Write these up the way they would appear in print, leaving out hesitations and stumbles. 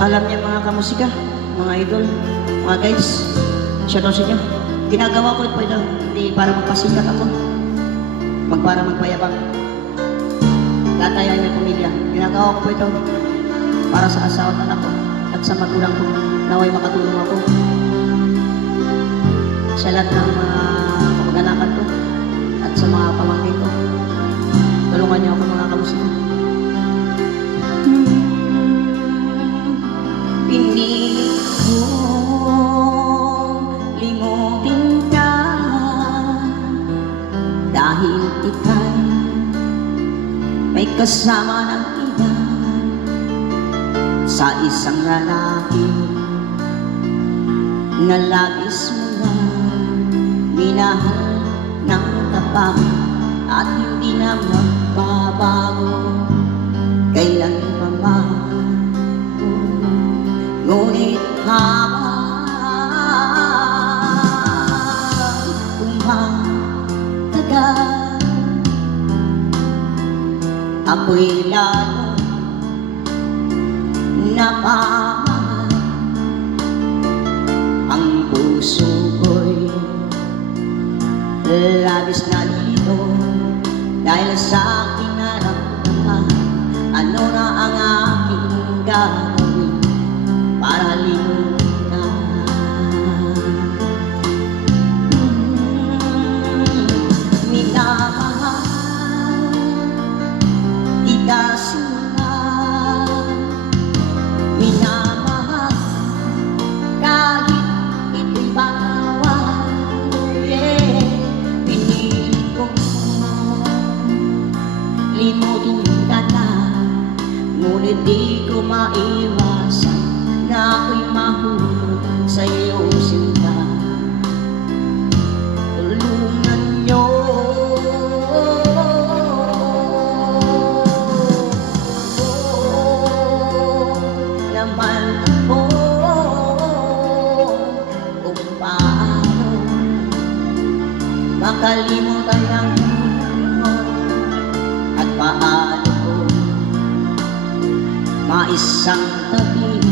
Alam niya mga kamusika, mga idol, mga guys, shoutout sa inyo. Ginagawa ko ito hindi para magpasikat ako, para magpayabang. Latayan may pamilya. Ginagawa ko ito para sa asawa ng anak ko at sa magulang ko. Naway makatulong ako sa lahat ng mga kamag-anakan ko at sa mga pamangkin ko. Tulungan niyo ako mga kamusika. Pinilit ko limutin ka dahil ika'y may kasama ng iba sa isang lalaki na labis mo na minahal ng tapat at hindi na magbabago kailan pa man. Ngunit habang tumatagal, ako'y lalo napamahal. Ang puso ko'y labis na lilito dahil sa aking naramdaman. Ano na ang aking gagawin para limutan? Minamahal kita sila, minamahal kahit ito'y bawal. Pinilit ko limutin ka na, ngunit di ko maiwasan na ako'y mahulog sa iyong sinta. Tulungan niyo naman ako kung paano makalimutan ang mo at paano ko maisang tabi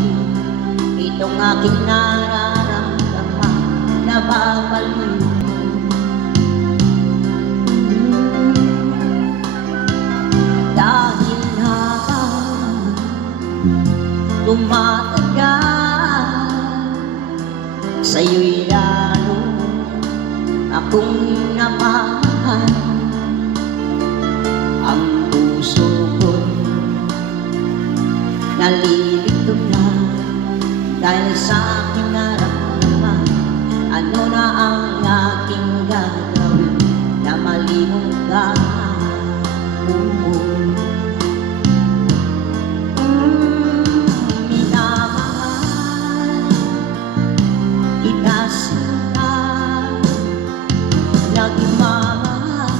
itong aking nararamdaman na babalik. Dahil habang tumatagal, sa'yo'y lalo akong namahal. Ang puso ko'y nalilito na dahil sa aking naramdaman. Ano na ang aking gagawin na malimutan mo? Minamahal kita sila, nagmamahal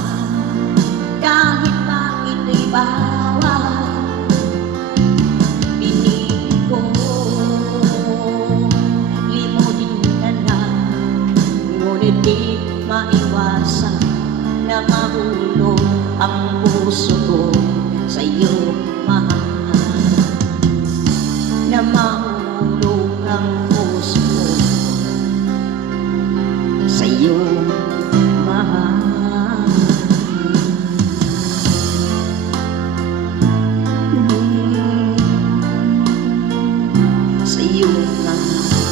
kahit pa ito'y bawal. Pinilit ko limutin ka na, ngunit di maiwasan na mahulog ang puso ko sa iyo, mahal. Na mahulog ang puso ko sa iyo, mahal. Sa iyo, mahal.